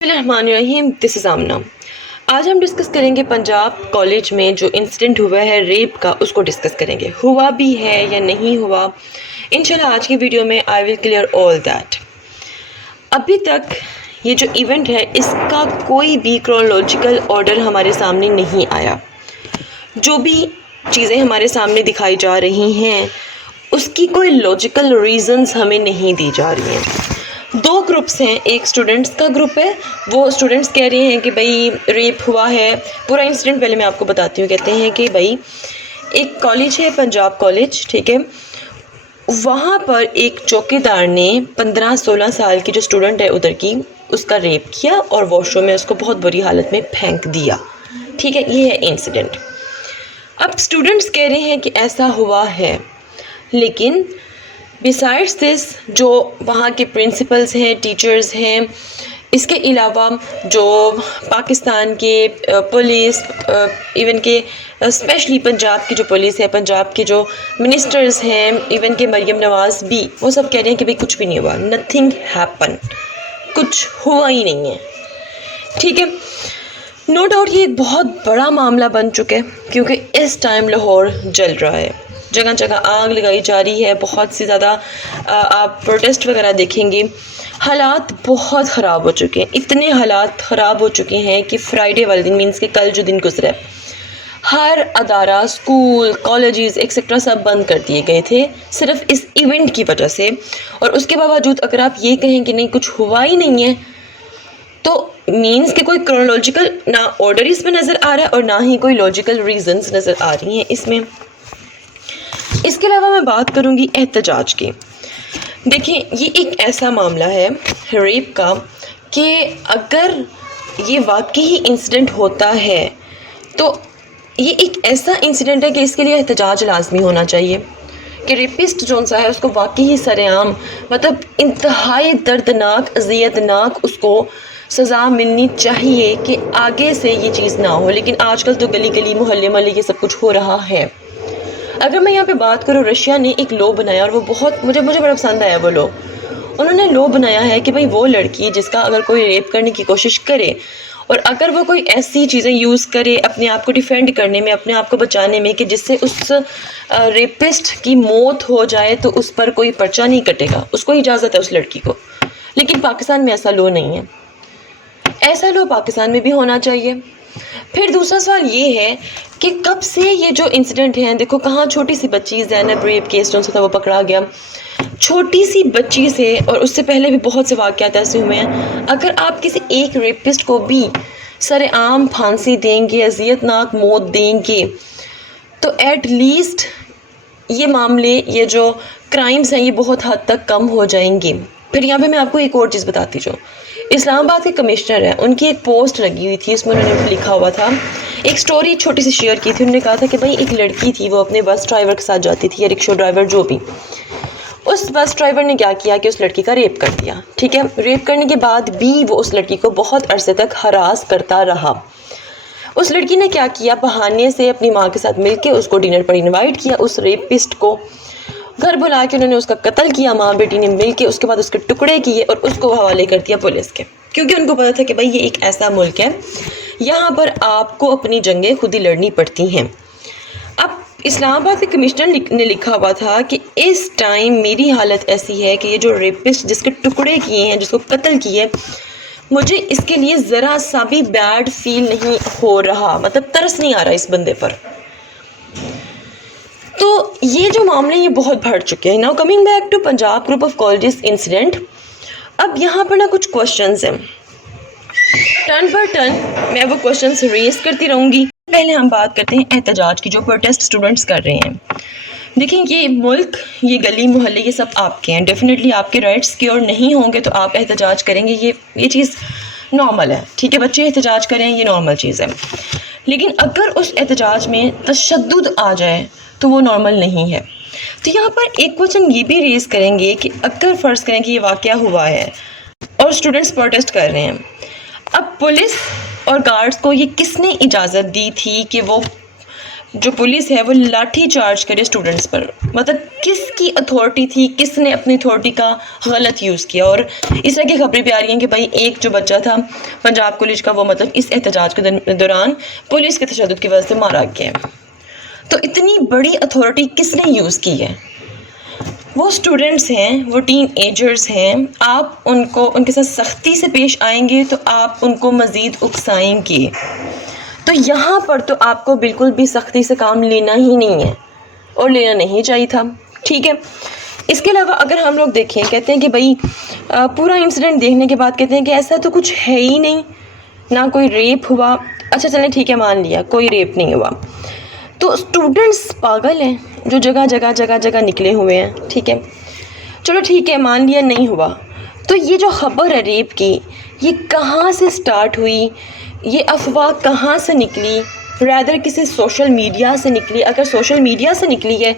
बिस्मिल्लाहिर्रहमानिर्रहीम, this is आमना। आज हम डिस्कस करेंगे पंजाब कॉलेज में जो इंसिडेंट हुआ है रेप का, उसको डिस्कस करेंगे। हुआ भी है या नहीं हुआ, इंशाल्लाह आज की वीडियो में I will clear all that. अभी तक ये जो इवेंट है इसका कोई भी क्रोनोलॉजिकल ऑर्डर हमारे सामने नहीं आया। जो भी चीज़ें हमारे सामने दिखाई जा रही हैं उसकी कोई लॉजिकल रीज़न्स हमें नहीं दी जा रही हैं। दो ग्रुप्स हैं, एक स्टूडेंट्स का ग्रुप है, वो स्टूडेंट्स कह रहे हैं कि भाई रेप हुआ है। पूरा इंसिडेंट पहले मैं आपको बताती हूँ। कहते हैं कि भाई एक कॉलेज है, पंजाब कॉलेज, ठीक है, वहाँ पर एक चौकीदार ने 15-16 साल की जो स्टूडेंट है उधर की, उसका रेप किया और वॉशरूम में उसको बहुत बुरी हालत में फेंक दिया। ठीक है, ये है इंसिडेंट। अब स्टूडेंट्स कह रहे हैं कि ऐसा हुआ है, लेकिन बिसाइड्स दिस जो वहाँ के प्रिंसिपल्स हैं, टीचर्स हैं, इसके अलावा जो पाकिस्तान के पुलिस, इवन के स्पेशली पंजाब की जो पुलिस है, पंजाब के जो मिनिस्टर्स हैं, इवन के मरियम नवाज़ भी, वो सब कह रहे हैं कि भाई कुछ भी नहीं हुआ, नथिंग हैपन, कुछ हुआ ही नहीं है। ठीक है, नो डाउट ये एक बहुत बड़ा मामला बन चुका है, क्योंकि इस टाइम लाहौर जल रहा है, जगह जगह आग लगाई जा रही है, बहुत सी ज़्यादा आप प्रोटेस्ट वगैरह देखेंगे। हालात बहुत ख़राब हो चुके हैं, इतने हालात ख़राब हो चुके हैं कि फ्राइडे वाले दिन, मीन्स के कल जो दिन गुजरा, हर अदारा, स्कूल, कॉलेजेस एक्सेट्रा सब बंद कर दिए गए थे सिर्फ इस इवेंट की वजह से। और उसके बावजूद अगर आप ये कहें कि नहीं कुछ हुआ ही नहीं है, तो मीन्स के कोई क्रोनोलॉजिकल ना ऑर्डर इसमें नज़र आ रहा है और ना ही कोई लॉजिकल रीजंस नज़र आ रही हैं इसमें। इसके अलावा मैं बात करूंगी एहतजाज की। देखिए, ये एक ऐसा मामला है रेप का कि अगर ये वाकई ही इंसिडेंट होता है तो ये एक ऐसा इंसिडेंट है कि इसके लिए एहतजाज लाजमी होना चाहिए कि रेपिस्ट जो सा है उसको वाकई ही सरेआम, मतलब इंतहाई दर्दनाक, अज़ियतनाक उसको सज़ा मिलनी चाहिए कि आगे से ये चीज़ ना हो। लेकिन आजकल तो गली गली, मोहल्ले मोहल्ले ये सब कुछ हो रहा है। अगर मैं यहाँ पे बात करूँ, रशिया ने एक लॉ बनाया और वो बहुत मुझे बड़ा पसंद आया। वो लॉ, उन्होंने लॉ बनाया है कि भाई वो लड़की जिसका अगर कोई रेप करने की कोशिश करे और अगर वो कोई ऐसी चीज़ें यूज़ करे अपने आप को डिफेंड करने में, अपने आप को बचाने में, कि जिससे उस रेपिस्ट की मौत हो जाए, तो उस पर कोई पर्चा नहीं कटेगा, उसको इजाज़त है उस लड़की को। लेकिन पाकिस्तान में ऐसा लॉ नहीं है। ऐसा लॉ पाकिस्तान में भी होना चाहिए। फिर दूसरा सवाल ये है कि कब से ये जो इंसिडेंट है, देखो कहाँ छोटी सी बच्ची ज़ैनब रेप केस जो था वो पकड़ा गया, छोटी सी बच्ची से, और उससे पहले भी बहुत से वाक़यात ऐसे हुए हैं। अगर आप किसी एक रेपिस्ट को भी सरेआम फांसी देंगे, अज़ियतनाक मौत देंगे, तो एट लीस्ट ये मामले, ये जो क्राइम्स हैं, ये बहुत हद तक कम हो जाएंगे। फिर यहाँ पे मैं आपको एक और चीज़ बताती जो इस्लामाबाद के कमिश्नर हैं, उनकी एक पोस्ट लगी हुई थी, उसमें उन्होंने लिखा हुआ था, एक स्टोरी छोटी सी शेयर की थी। उन्होंने कहा था कि भाई एक लड़की थी, वो अपने बस ड्राइवर के साथ जाती थी, या रिक्शा ड्राइवर जो भी, उस बस ड्राइवर ने क्या किया कि उस लड़की का रेप कर दिया। ठीक है, रेप करने के बाद भी वो उस लड़की को बहुत अरसे तक हरास करता रहा। उस लड़की ने क्या किया, बहाने से अपनी माँ के साथ मिलकर उसको डिनर पर इन्वाइट किया, उस रेपिस्ट को घर बुला के उन्होंने उसका कत्ल किया, माँ बेटी ने मिल के, उसके बाद उसके टुकड़े किए और उसको हवाले कर दिया पुलिस के, क्योंकि उनको पता था कि भाई ये एक ऐसा मुल्क है, यहाँ पर आपको अपनी जंगें खुद ही लड़नी पड़ती हैं। अब इस्लामाबाद के कमिश्नर ने लिखा हुआ था कि इस टाइम मेरी हालत ऐसी है कि ये जो रेपिस्ट जिसके टुकड़े किए हैं, जिसको कत्ल किए, मुझे इसके लिए ज़रा सा भी बैड फील नहीं हो रहा, मतलब तरस नहीं आ रहा इस बंदे पर। तो ये जो मामले ये बहुत बढ़ चुके हैं। Now coming back to Punjab group of colleges incident. अब यहाँ पर ना कुछ क्वेश्चंस हैं, टर्न पर टर्न मैं वो क्वेश्चंस रेज करती रहूँगी। पहले हम बात करते हैं एहतजाज की, जो प्रोटेस्ट स्टूडेंट्स कर रहे हैं। देखिए, ये मुल्क, ये गली मोहल्ले, ये सब आपके हैं, डेफिनेटली आपके राइट्स की और नहीं होंगे तो आप एहतजाज करेंगे, ये चीज़ नॉर्मल है। ठीक है, बच्चे एहतजाज करें, ये नॉर्मल चीज़ है। लेकिन अगर उस एहतजाज में तशद्दुद आ जाए तो वो नॉर्मल नहीं है। तो यहाँ पर एक क्वेश्चन ये भी रेज़ करेंगे कि अगर फ़र्ज़ करें कि ये वाक़या हुआ है और स्टूडेंट्स प्रोटेस्ट कर रहे हैं, अब पुलिस और गार्ड्स को ये किसने इजाज़त दी थी कि वो जो पुलिस है वो लाठी चार्ज करे स्टूडेंट्स पर। मतलब किसकी अथॉरिटी थी, किसने अपनी अथॉरिटी का गलत यूज़ किया। और इस तरह की खबरें भी आ रही हैं कि भाई एक जो बच्चा था पंजाब कॉलेज का, वो मतलब इस एहतजाज के दौरान पुलिस के तशद्दुद की वजह से मारा गया। तो इतनी बड़ी अथॉरिटी किसने यूज़ की है? वो स्टूडेंट्स हैं, वो टीन एजर्स हैं। आप उनको उनके साथ सख्ती से पेश आएंगे तो आप उनको मज़ीद उकसाएंगे। तो यहाँ पर तो आपको बिल्कुल भी सख्ती से काम लेना ही नहीं है और लेना नहीं चाहिए था, ठीक है। इसके अलावा अगर हम लोग देखें, कहते हैं कि भाई पूरा इंसिडेंट देखने के बाद कहते हैं कि ऐसा तो कुछ है ही नहीं, ना कोई रेप हुआ। अच्छा चलें ठीक है, मान लिया कोई रेप नहीं हुआ, तो स्टूडेंट्स पागल हैं जो जगह जगह निकले हुए हैं, ठीक है। चलो ठीक है, मान लिया नहीं हुआ, तो ये जो खबर है रेप की, ये कहाँ से स्टार्ट हुई, ये अफवाह कहाँ से निकली? रैदर किसी सोशल मीडिया से निकली। अगर सोशल मीडिया से निकली है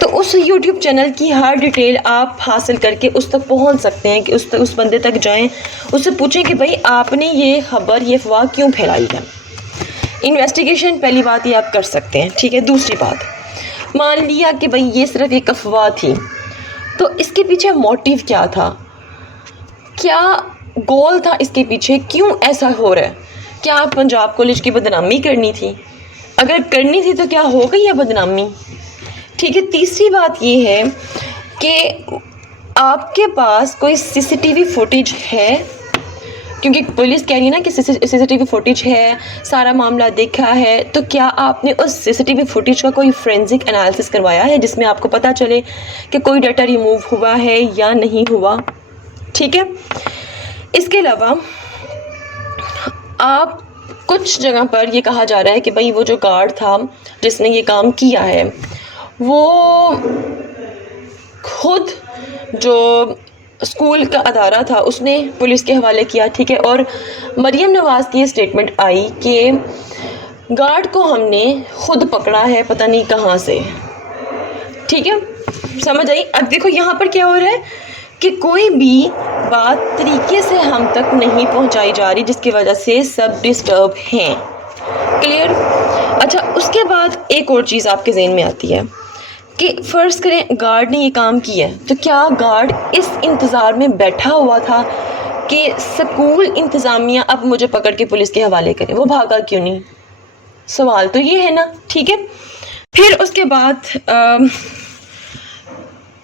तो उस यूट्यूब चैनल की हर डिटेल आप हासिल करके उस तक पहुंच सकते हैं, कि उस बंदे तक जाएं, उससे पूछें कि भाई आपने ये खबर, ये अफवाह क्यों फैलाई है। इन्वेस्टिगेशन पहली बात ये आप कर सकते हैं, ठीक है। दूसरी बात, मान लिया कि भाई ये सिर्फ एक अफवाह थी, तो इसके पीछे मोटिव क्या था, क्या गोल था इसके पीछे, क्यों ऐसा हो रहा है? क्या पंजाब कॉलेज की बदनामी करनी थी? अगर करनी थी तो क्या हो गई है बदनामी, ठीक है। तीसरी बात ये है कि आपके पास कोई सीसीटीवी फुटेज है, क्योंकि पुलिस कह रही है ना कि सीसीटीवी फुटेज है, सारा मामला देखा है, तो क्या आपने उस सीसीटीवी फुटेज का कोई फोरेंसिक एनालिसिस करवाया है जिसमें आपको पता चले कि कोई डाटा रिमूव हुआ है या नहीं हुआ, ठीक है। इसके अलावा आप कुछ जगह पर ये कहा जा रहा है कि भाई वो जो गार्ड था जिसने ये काम किया है, वो खुद जो स्कूल का अदारा था उसने पुलिस के हवाले किया, ठीक है। और मरियम नवाज़ की ये स्टेटमेंट आई कि गार्ड को हमने खुद पकड़ा है, पता नहीं कहाँ से, ठीक है, समझ आई। अब देखो यहाँ पर क्या हो रहा है कि कोई भी बात तरीके से हम तक नहीं पहुंचाई जा रही, जिसकी वजह से सब डिस्टर्ब हैं, क्लियर। अच्छा, उसके बाद एक और चीज़ आपके जहन में आती है कि फ़र्ज़ करें गार्ड ने ये काम किया है, तो क्या गार्ड इस इंतज़ार में बैठा हुआ था कि स्कूल इंतज़ामिया अब मुझे पकड़ के पुलिस के हवाले करे? वो भागा क्यों नहीं? सवाल तो ये है ना, ठीक है। फिर उसके बाद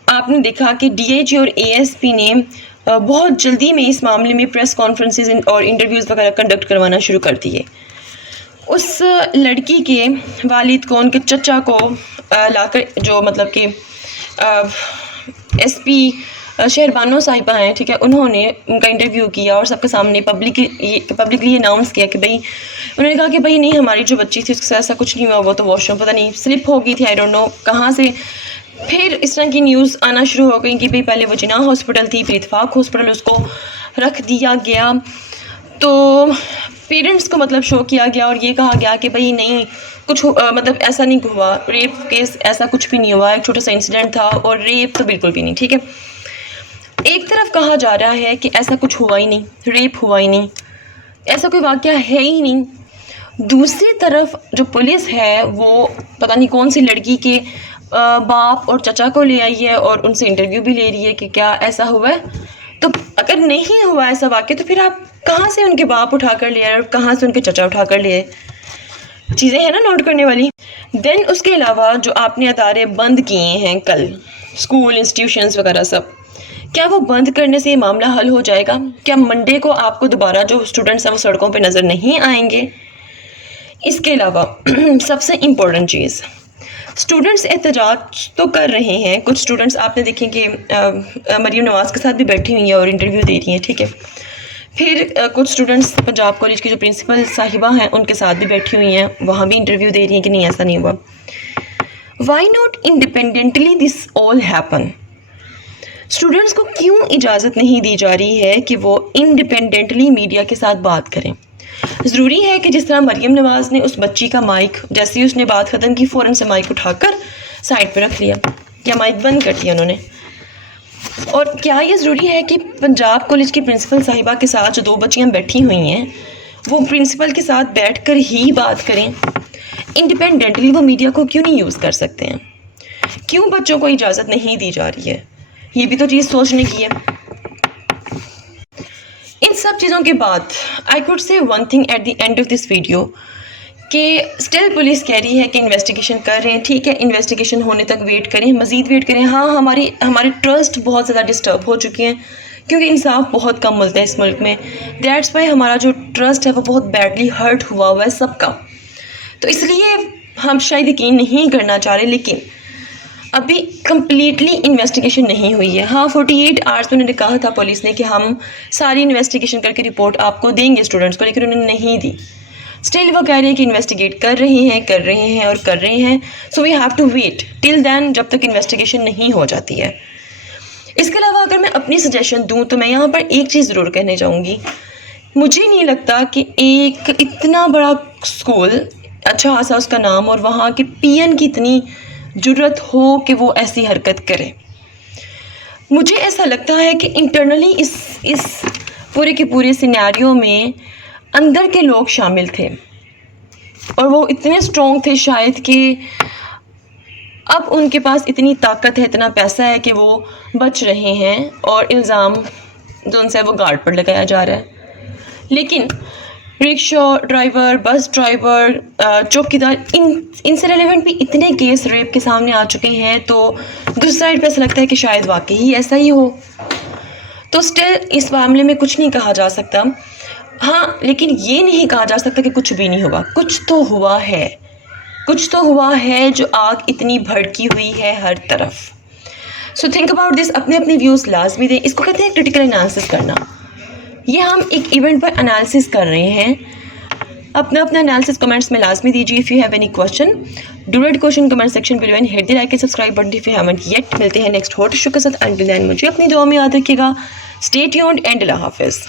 आपने देखा कि डीआईजी और एएसपी ने बहुत जल्दी में इस मामले में प्रेस कॉन्फ्रेंसेस और इंटरव्यूज़ वगैरह कंडक्ट करवाना शुरू कर दिए। उस लड़की के वालिद को, उनके चचा को लाकर, जो मतलब कि एसपी शहरबानो साहिबा हैं, ठीक है, उन्होंने उनका इंटरव्यू किया और सबके सामने पब्लिकली अनाउंस किया कि भाई, उन्होंने कहा कि भाई नहीं, हमारी जो बच्ची थी उसके साथ ऐसा कुछ नहीं हुआ, वो तो वॉशरूम पता नहीं स्लिप हो गई थी, आई डोंट नो कहाँ से। फिर इस तरह की न्यूज़ आना शुरू हो गई कि भाई पहले वो जिन्ना हॉस्पिटल थी, फिर इत्तेफाक हॉस्पिटल उसको रख दिया गया। तो पेरेंट्स को मतलब शो किया गया और ये कहा गया कि भाई नहीं, कुछ मतलब ऐसा नहीं हुआ, रेप केस ऐसा कुछ भी नहीं हुआ, एक छोटा सा इंसिडेंट था और रेप तो बिल्कुल भी नहीं, ठीक है। एक तरफ कहा जा रहा है कि ऐसा कुछ हुआ ही नहीं, रेप हुआ ही नहीं, ऐसा कोई वाक़या है ही नहीं। दूसरी तरफ जो पुलिस है वो पता नहीं कौन सी लड़की के बाप और चचा को ले आई है और उनसे इंटरव्यू भी ले रही है कि क्या ऐसा हुआ है। तो अगर नहीं हुआ ऐसा वाक़या तो फिर आप कहाँ से उनके बाप उठा कर ले आए और कहाँ से उनके चचा उठा कर ले आए? चीज़ें हैं ना नोट करने वाली। देन उसके अलावा जो आपने अदारे बंद किए हैं कल, स्कूल, इंस्टीट्यूशंस वगैरह सब, क्या वो बंद करने से ये मामला हल हो जाएगा? क्या मंडे को आपको दोबारा जो स्टूडेंट्स हैं वो सड़कों पे नज़र नहीं आएंगे? इसके अलावा सबसे इम्पोर्टेंट चीज़, स्टूडेंट्स एहतजाज तो कर रहे हैं, कुछ स्टूडेंट्स आपने देखें कि मरियम नवाज़ के साथ भी बैठी हुई हैं और इंटरव्यू दे रही हैं, ठीक है। फिर कुछ स्टूडेंट्स पंजाब कॉलेज की जो प्रिंसिपल साहिबा हैं उनके साथ भी बैठी हुई हैं, वहाँ भी इंटरव्यू दे रही हैं कि नहीं ऐसा नहीं हुआ। Why not independently this all happen? Students को क्यों इजाज़त नहीं दी जा रही है कि वो इंडिपेंडेंटली मीडिया के साथ बात करें? ज़रूरी है कि जिस तरह मरियम नवाज़ ने उस बच्ची का माइक, जैसे ही उसने बात ख़त्म की, फ़ौरन से माइक उठाकर साइड पे रख लिया या माइक बंद कर दिया उन्होंने? और क्या ये ज़रूरी है कि पंजाब कॉलेज की प्रिंसिपल साहिबा के साथ जो दो बच्चियाँ बैठी हुई हैं वो प्रिंसिपल के साथ बैठकर ही बात करें? इंडिपेंडेंटली वो मीडिया को क्यों नहीं यूज़ कर सकते हैं? क्यों बच्चों को इजाज़त नहीं दी जा रही है? ये भी तो चीज़ सोचने की है। इन सब चीज़ों के बाद I could say one thing at the end of this video कि स्टिल पुलिस कह रही है कि इन्वेस्टिगेशन कर रहे हैं। ठीक है, इन्वेस्टिगेशन होने तक वेट करें, मज़ीद वेट करें। हाँ, हमारे ट्रस्ट बहुत ज़्यादा डिस्टर्ब हो चुके हैं क्योंकि इंसाफ बहुत कम मिलता है इस मुल्क में। दैट्स वाई हमारा जो ट्रस्ट है वो बहुत बैडली हर्ट हुआ है सबका। तो इसलिए हम शायद यकीन नहीं करना चाह रहे, लेकिन अभी कम्प्लीटली इन्वेस्टिगेशन नहीं हुई है। हाँ, 48 आवर्स में उन्होंने कहा था पुलिस ने कि हम सारी इन्वेस्टिगेशन करके रिपोर्ट आपको देंगे स्टूडेंट्स को, लेकिन उन्होंने नहीं दी। स्टिल वो कह रहे हैं कि इन्वेस्टिगेट कर रहे हैं। So we have to wait till then, जब तक इन्वेस्टिगेशन नहीं हो जाती है। इसके अलावा अगर मैं अपनी सजेशन दूं तो मैं यहाँ पर एक चीज़ ज़रूर कहने चाहूँगी। मुझे नहीं लगता कि एक इतना बड़ा स्कूल, अच्छा खासा उसका नाम, और वहाँ के पीएन की इतनी जुर्रत हो कि वो ऐसी हरकत करे। मुझे ऐसा लगता है कि इंटरनली इस पूरे के पूरे सिनेरियो में अंदर के लोग शामिल थे और वो इतने स्ट्रॉन्ग थे शायद कि अब उनके पास इतनी ताकत है, इतना पैसा है कि वो बच रहे हैं और इल्ज़ाम जो उनसे वो गार्ड पर लगाया जा रहा है। लेकिन रिक्शा ड्राइवर, बस ड्राइवर, चौकीदार, इनसे रिलेवेंट भी इतने केस रेप के सामने आ चुके हैं, तो दूसरी साइड पे ऐसा लगता है कि शायद वाकई ही ऐसा ही हो। तो स्टिल इस मामले में कुछ नहीं कहा जा सकता। हाँ, लेकिन ये नहीं कहा जा सकता कि कुछ भी नहीं हुआ। कुछ तो हुआ है जो आग इतनी भड़की हुई है हर तरफ। So think about this. अपने व्यूज़ लाजमी दें। इसको कहते हैं क्रिटिकल एनालिसिस करना। ये हम एक इवेंट पर एनालिसिस कर रहे हैं। अपना एनालिसिस कमेंट्स में लाजमी दीजिए। If you have any question, do right question comment section below and hit the like and subscribe button if you haven't yet. मिलते हैं नेक्स्ट हॉट शो के साथ। अंटिल देन मुझे अपनी दुआ में याद रखिएगा। स्टे ट्यून्ड एंड अल्लाह हाफिज़।